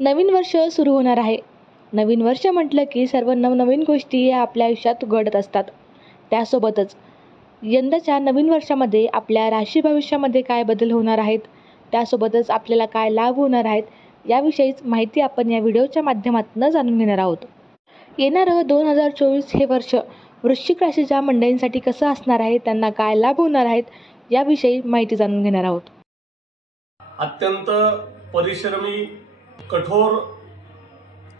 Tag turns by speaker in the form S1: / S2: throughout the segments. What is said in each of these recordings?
S1: नवीन वर्ष सुरू होणार आहे. नवीन वर्ष म्हटलं की सर्व नवनवीन गोष्टी या आपल्या आयुष्यात घडत असतात. त्यासोबतच यंदाच्या नवीन वर्षामध्ये आपल्या राशी भविष्यामध्ये काय बदल होणार आहेत? त्यासोबतच आपल्याला काय लाभ होणार आहेत? याविषयीच माहिती आपण या व्हिडिओच्या माध्यमातून जाणून घेणार आहोत. येणारं दोन हजार चोवीस हे वर्ष वृश्चिक राशीच्या मंडळींसाठी कसं असणार आहे? त्यांना काय लाभ होणार आहेत? याविषयी माहिती जाणून घेणार आहोत.
S2: अत्यंत परिश्रमी कठोर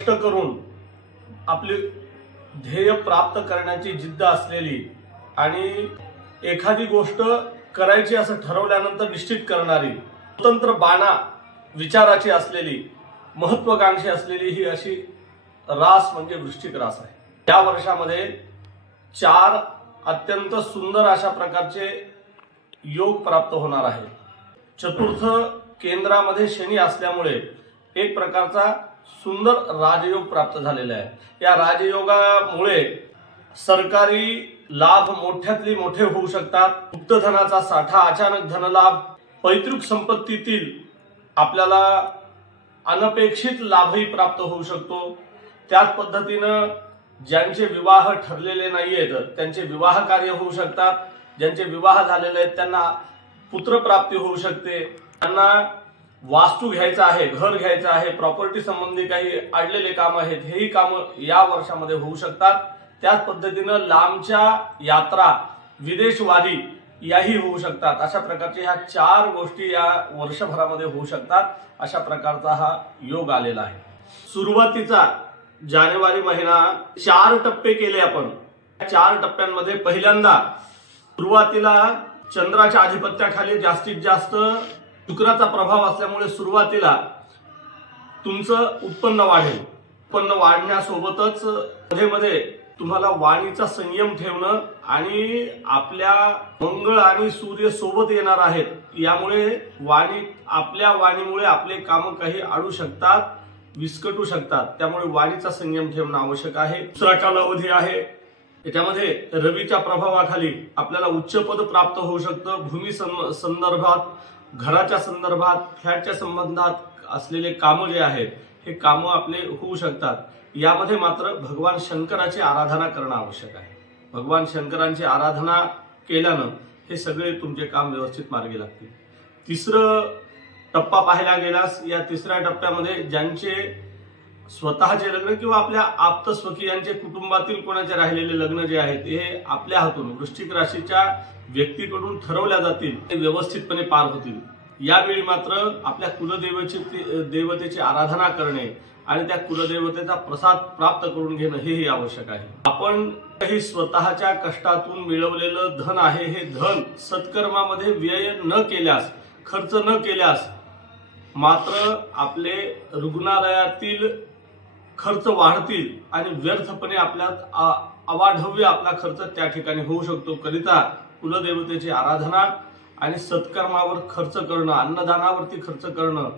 S2: कष्ट करून आपले ध्येय प्राप्त करण्याची जिद्द असलेली आणि एखादी गोष्ट करायची असं ठरवल्यानंतर निश्चित करणारी स्वतंत्र बाणा विचाराची असलेली महत्वाकांक्षी असलेली ही अशी रास म्हणजे वृश्चिक रास आहे. या वर्षामध्ये चार अत्यंत सुंदर अशा प्रकारचे योग प्राप्त होणार आहे. चतुर्थ केंद्रामध्ये शनी असल्यामुळे एक प्रकारचा सुंदर राजयोग प्राप्त झालेला आहे. या राजयोगामुळे सरकारी लाभ मोठ्यातली मोठे होऊ शकतात. गुप्तधनाचा साठा अचानक धनलाभ पैतृक संपत्तीतील आपल्याला अनपेक्षित लाभही प्राप्त होऊ शकतो. त्याच पद्धतीनं ज्यांचे विवाह ठरलेले नाहीयेत त्यांचे विवाह कार्य होऊ शकतात. ज्यांचे विवाह झालेले आहेत त्यांना पुत्रप्राप्ती होऊ शकते. त्यांना वास्तू घ्यायचा आहे घर घ्यायचं आहे प्रॉपर्टी संबंधी काही अडलेले काम आहेत हेही काम या वर्षामध्ये होऊ शकतात. त्याच पद्धतीनं लांबच्या यात्रा विदेशवारी याही होऊ शकतात. अशा प्रकारच्या ह्या चार गोष्टी या वर्षभरामध्ये होऊ शकतात. अशा प्रकारचा हा योग आलेला आहे. सुरुवातीचा जानेवारी महिना चार टप्पे केले आपण. चार टप्प्यांमध्ये पहिल्यांदा सुरुवातीला चंद्राच्या आधिपत्याखाली जास्तीत जास्त शुक्राचा प्रभाव असल्यामुळे सुरुवातीला तुमचं उत्पन्न वाढेल. उत्पन्न वाढण्यासोबतच मध्ये मध्ये तुम्हाला वाणीचा संयम ठेवणं आणि आपल्या मंगळ आणि सूर्य सोबत येणार आहेत. यामुळे वाणी आपल्या वाणीमुळे आपले काम काही अडू शकतात विस्कटू शकतात. त्यामुळे वाणीचा संयम ठेवणं आवश्यक आहे. दुसरा कालावधी आहे. त्याच्यामध्ये रवीच्या प्रभावाखाली आपल्याला उच्च पद प्राप्त होऊ शकतं. भूमी सं- संदर्भात घराच्या संदर्भात फ्लॅटच्या संबंधात असलेले कामं जे आहेत हे कामं आपले होऊ शकतात. यामध्ये मात्र भगवान शंकराची आराधना करणं आवश्यक आहे. भगवान शंकरांची आराधना केल्यानं हे सगळे तुमचे काम व्यवस्थित मार्गी लागतील. तिसरं टप्पा पाहायला गेल्यास या तिसऱ्या टप्प्यामध्ये ज्यांचे स्वतःचे लग्न किंवा आपल्या आप्त स्वकीयांचे कुटुंबातील कोणाचे राहिलेले लग्न जे आहेत हे आपल्या हातून वृश्चिक राशीच्या व्यक्तीकडून ठरवल्या जातील ते व्यवस्थितपणे पार होतील. यावेळी मात्र आपल्या कुलदेवाची देवतेची आराधना करणे आणि त्या कुलदेवतेचा प्रसाद प्राप्त करून घेणं हेही आवश्यक आहे. आपण काही स्वतःच्या कष्टातून मिळवलेलं धन आहे हे धन सत्कर्मामध्ये व्यय न केल्यास खर्च न केल्यास मात्र आपले रुग्णालयातील खर्च वाढतील आणि व्यर्थपणे आपल्यात आ- अवाढव्य आपला खर्च त्या ठिकाणी होऊ शकतो. करिता कुलदेवतेची आराधना आणि सत्कर्मावर खर्च करणं अन्नदानावरती खर्च करणं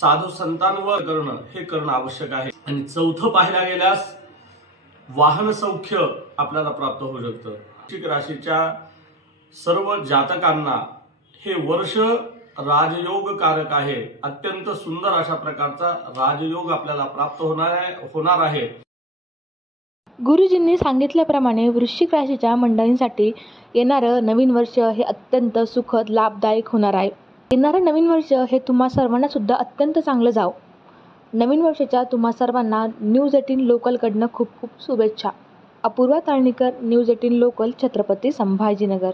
S2: साधू संतांवर करणं हे करणं आवश्यक आहे. आणि चौथं पाहायला गेल्यास वाहन सौख्य आपल्याला प्राप्त होऊ शकतं. वृश्चिक राशीच्या सर्व जातकांना हे वर्ष राजयोगकारक आहे. अत्यंत सुंदर अशा प्रकारचा राजयोग आपल्याला प्राप्त होणार आहे होणार आहे.
S1: गुरुजींनी सांगितल्याप्रमाणे वृश्चिक राशीच्या मंडळींसाठी येणारं नवीन वर्ष हे अत्यंत सुखद लाभदायक होणार आहे. येणारं नवीन वर्ष हे तुम्हा सर्वांना सुद्धा अत्यंत चांगलं जावं. नवीन वर्षाच्या तुम्हा सर्वांना न्यूज एटीन लोकलकडनं खूप खूप शुभेच्छा. Apurva Talnikar News Eighteen local Chhatrapati Sambhajinagar.